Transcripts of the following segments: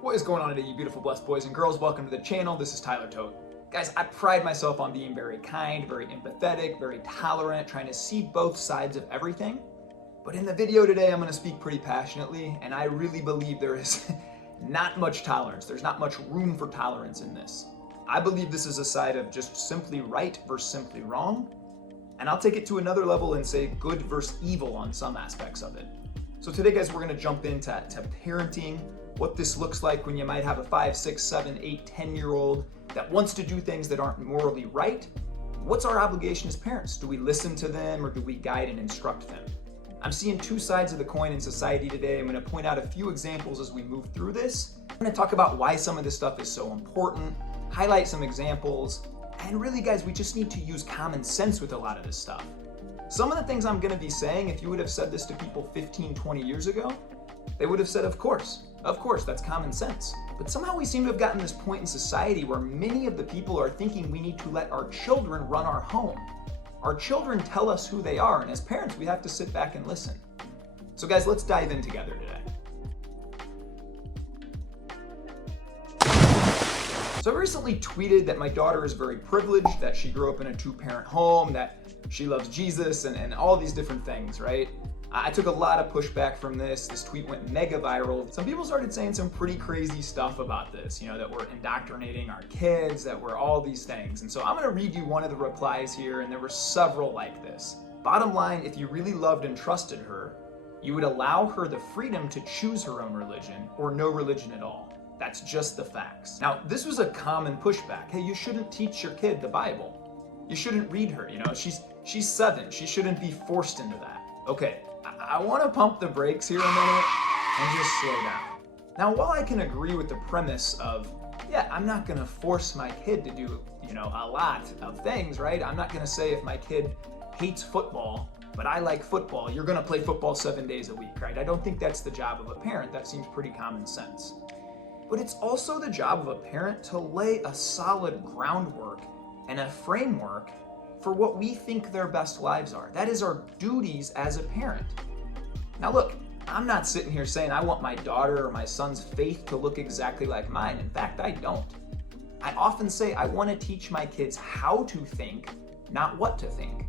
What is going on today, you beautiful blessed boys and girls? Welcome to the channel. This is Tyler Tote. Guys, I pride myself on being very kind, very empathetic, very tolerant, trying to see both sides of everything. But in the video today, I'm going to speak pretty passionately, and I really believe there is not much tolerance. There's not much room for tolerance in this. I believe this is a side of just simply right versus simply wrong, and I'll take it to another level and say good versus evil on some aspects of it. So today, guys, we're going to jump into parenting, what this looks like when you might have a 5, 6, 7, 8, 10-year-old that wants to do things that aren't morally right. What's our obligation as parents? Do we listen to them or do we guide and instruct them? I'm seeing two sides of the coin in society today. I'm going to point out a few examples as we move through this. I'm going to talk about why some of this stuff is so important, highlight some examples, and really, guys, we just need to use common sense with a lot of this stuff. Some of the things I'm going to be saying, if you would have said this to people 15, 20 years ago, they would have said, of course, that's common sense. But somehow we seem to have gotten this point in society where many of the people are thinking we need to let our children run our home. Our children tell us who they are, and as parents, we have to sit back and listen. So guys, let's dive in together today. So I recently tweeted that my daughter is very privileged, that she grew up in a 2-parent home, that she loves Jesus, and all these different things, right? I took a lot of pushback from this. This tweet went mega viral. Some people started saying some pretty crazy stuff about this, that we're indoctrinating our kids, that we're all these things. And so I'm gonna read you one of the replies here, and there were several like this. Bottom line, if you really loved and trusted her, you would allow her the freedom to choose her own religion or no religion at all. That's just the facts. Now, this was a common pushback. Hey, you shouldn't teach your kid the Bible. You shouldn't read her, she's 7. She shouldn't be forced into that. Okay. I want to pump the brakes here a minute and just slow down. Now, while I can agree with the premise of, I'm not going to force my kid to do, a lot of things, right? I'm not going to say if my kid hates football, but I like football, you're going to play football 7 days a week, right? I don't think that's the job of a parent. That seems pretty common sense. But it's also the job of a parent to lay a solid groundwork and a framework for what we think their best lives are. That is our duties as a parent. Now look, I'm not sitting here saying I want my daughter or my son's faith to look exactly like mine. In fact, I don't. I often say I want to teach my kids how to think, not what to think.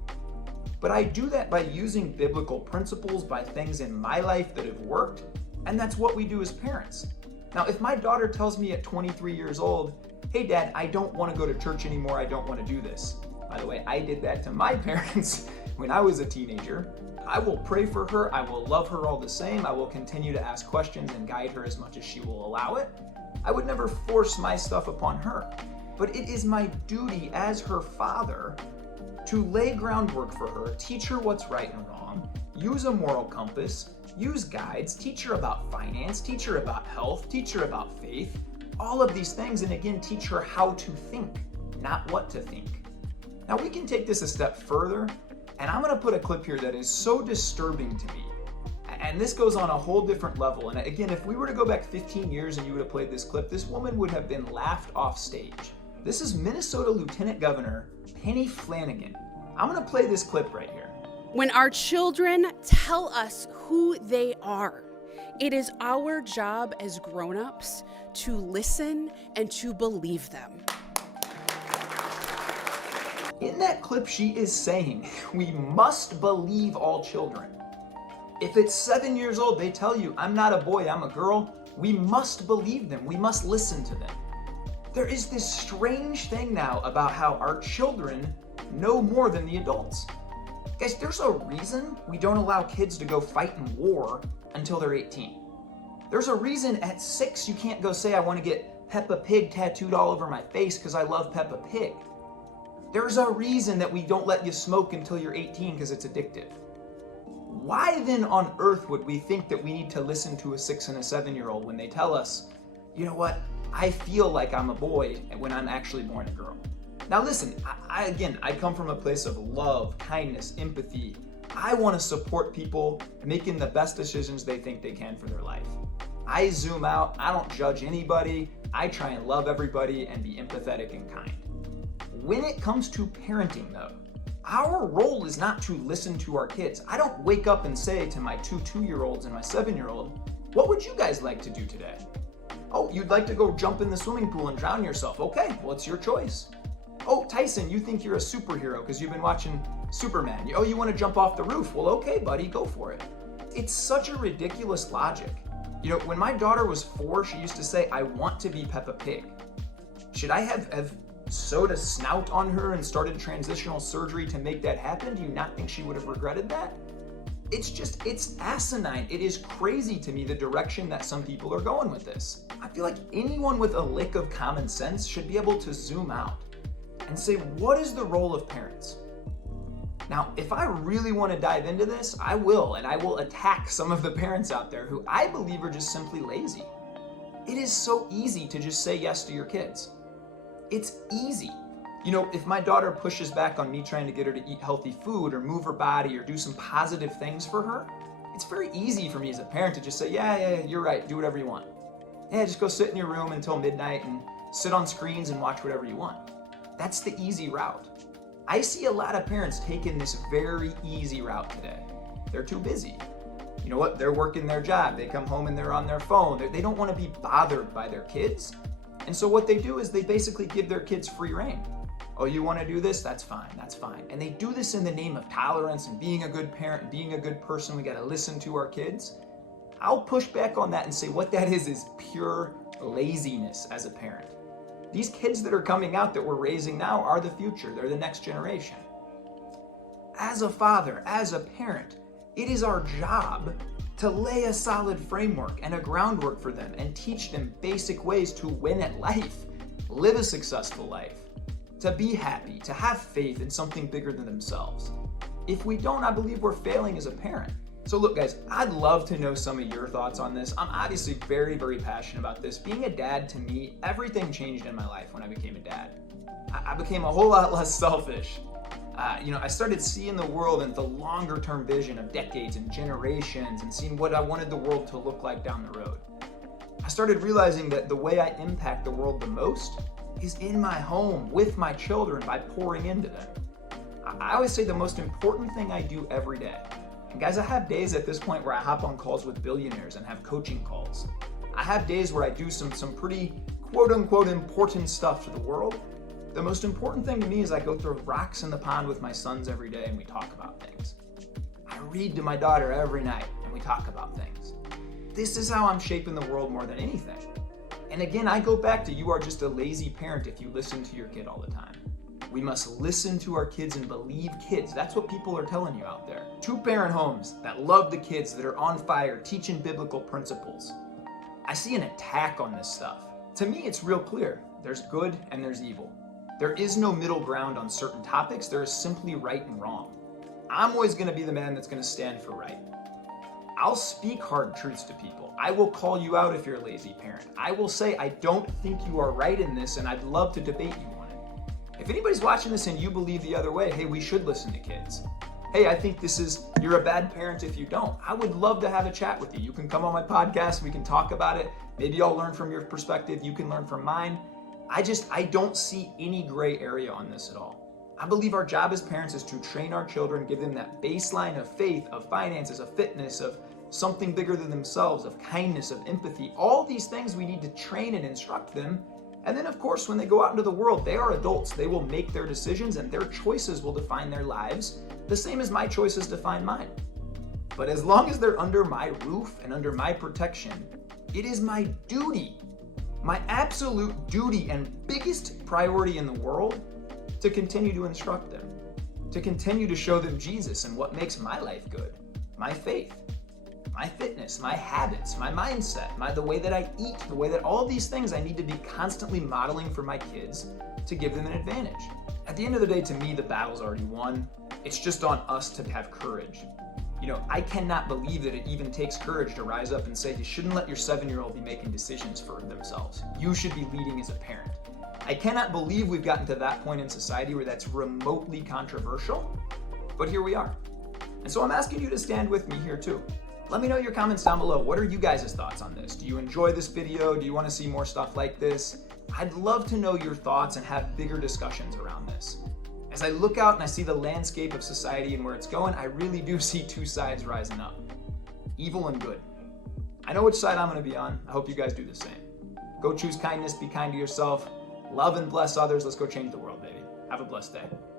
But I do that by using biblical principles, by things in my life that have worked, and that's what we do as parents. Now, if my daughter tells me at 23 years old, hey dad, I don't want to go to church anymore, I don't want to do this. By the way, I did that to my parents when I was a teenager. I will pray for her. I will love her all the same. I will continue to ask questions and guide her as much as she will allow it. I would never force my stuff upon her. But it is my duty as her father to lay groundwork for her, teach her what's right and wrong, use a moral compass, use guides, teach her about finance, teach her about health, teach her about faith, all of these things, and again, teach her how to think, not what to think. Now we can take this a step further, and I'm gonna put a clip here that is so disturbing to me. And this goes on a whole different level. And again, if we were to go back 15 years and you would have played this clip, this woman would have been laughed off stage. This is Minnesota Lieutenant Governor Penny Flanagan. I'm gonna play this clip right here. When our children tell us who they are, it is our job as grown-ups to listen and to believe them. In that clip, she is saying, we must believe all children. If it's 7 years old, they tell you, I'm not a boy, I'm a girl, we must believe them, we must listen to them. There is this strange thing now about how our children know more than the adults. Guys, there's a reason we don't allow kids to go fight in war until they're 18. There's a reason at 6 you can't go say, I want to get Peppa Pig tattooed all over my face because I love Peppa Pig. There's a reason that we don't let you smoke until you're 18 because it's addictive. Why then on earth would we think that we need to listen to a 6 and a 7-year-old when they tell us, you know what, I feel like I'm a boy when I'm actually born a girl? Now listen, I come from a place of love, kindness, empathy. I want to support people making the best decisions they think they can for their life. I zoom out, I don't judge anybody, I try and love everybody and be empathetic and kind. When it comes to parenting though, our role is not to listen to our kids. I don't wake up and say to my two 2-year-olds and my 7-year-old, what would you guys like to do today? Oh, you'd like to go jump in the swimming pool and drown yourself. Okay, well, it's your choice. Oh, Tyson, you think you're a superhero because you've been watching Superman. Oh, you want to jump off the roof? Well, okay, buddy, go for it. It's such a ridiculous logic. When my daughter was 4, she used to say, I want to be Peppa Pig. Should I have sewed a snout on her and started transitional surgery to make that happen? Do you not think she would have regretted that? It's asinine. It is crazy to me the direction that some people are going with this. I feel like anyone with a lick of common sense should be able to zoom out and say, what is the role of parents? Now, if I really want to dive into this, I will, and I will attack some of the parents out there who I believe are just simply lazy. It is so easy to just say yes to your kids. It's easy. If my daughter pushes back on me trying to get her to eat healthy food or move her body or do some positive things for her, it's very easy for me as a parent to just say, yeah, you're right, do whatever you want. Yeah, just go sit in your room until midnight and sit on screens and watch whatever you want. That's the easy route. I see a lot of parents taking this very easy route today. They're too busy. You know what? They're working their job. They come home and they're on their phone. They don't want to be bothered by their kids. And so what they do is they basically give their kids free rein. Oh, you want to do this? That's fine. That's fine. And they do this in the name of tolerance and being a good parent and being a good person. We got to listen to our kids. I'll push back on that and say what that is pure laziness as a parent. These kids that are coming out that we're raising now are the future. They're the next generation. As a father, as a parent, it is our job to lay a solid framework and a groundwork for them and teach them basic ways to win at life, live a successful life, to be happy, to have faith in something bigger than themselves. If we don't, I believe we're failing as a parent. So look, guys, I'd love to know some of your thoughts on this. I'm obviously very, very passionate about this. Being a dad, to me, everything changed in my life when I became a dad. I became a whole lot less selfish. I started seeing the world in the longer term vision of decades and generations and seeing what I wanted the world to look like down the road. I started realizing that the way I impact the world the most is in my home with my children by pouring into them. I always say the most important thing I do every day. And guys, I have days at this point where I hop on calls with billionaires and have coaching calls. I have days where I do some pretty quote unquote important stuff for the world. The most important thing to me is I go throw rocks in the pond with my sons every day and we talk about things. I read to my daughter every night and we talk about things. This is how I'm shaping the world more than anything. And again, I go back to you are just a lazy parent if you listen to your kid all the time. We must listen to our kids and believe kids. That's what people are telling you out there. 2-parent homes that love the kids, that are on fire, teaching biblical principles. I see an attack on this stuff. To me, it's real clear. There's good and there's evil. There is no middle ground on certain topics. There is simply right and wrong. I'm always going to be the man that's going to stand for right. I'll speak hard truths to people. I will call you out if you're a lazy parent. I will say, I don't think you are right in this, and I'd love to debate you on it. If anybody's watching this and you believe the other way, hey, we should listen to kids. Hey, I think you're a bad parent if you don't. I would love to have a chat with you. You can come on my podcast, we can talk about it. Maybe I'll learn from your perspective, you can learn from mine. I don't see any gray area on this at all. I believe our job as parents is to train our children, give them that baseline of faith, of finances, of fitness, of something bigger than themselves, of kindness, of empathy. All these things we need to train and instruct them. And then, of course, when they go out into the world, they are adults. They will make their decisions and their choices will define their lives, the same as my choices define mine. But as long as they're under my roof and under my protection, it is my duty, my absolute duty and biggest priority in the world to continue to instruct them, to continue to show them Jesus and what makes my life good, my faith, my fitness, my habits, my mindset, the way that I eat, the way that all these things I need to be constantly modeling for my kids to give them an advantage. At the end of the day, to me, the battle's already won. It's just on us to have courage. I cannot believe that it even takes courage to rise up and say, you shouldn't let your 7-year-old be making decisions for themselves. You should be leading as a parent. I cannot believe we've gotten to that point in society where that's remotely controversial, but here we are. And so I'm asking you to stand with me here too. Let me know your comments down below. What are you guys' thoughts on this? Do you enjoy this video? Do you want to see more stuff like this? I'd love to know your thoughts and have bigger discussions around this. As I look out and I see the landscape of society and where it's going, I really do see two sides rising up. Evil and good. I know which side I'm going to be on. I hope you guys do the same. Go choose kindness, be kind to yourself, love and bless others. Let's go change the world, baby. Have a blessed day.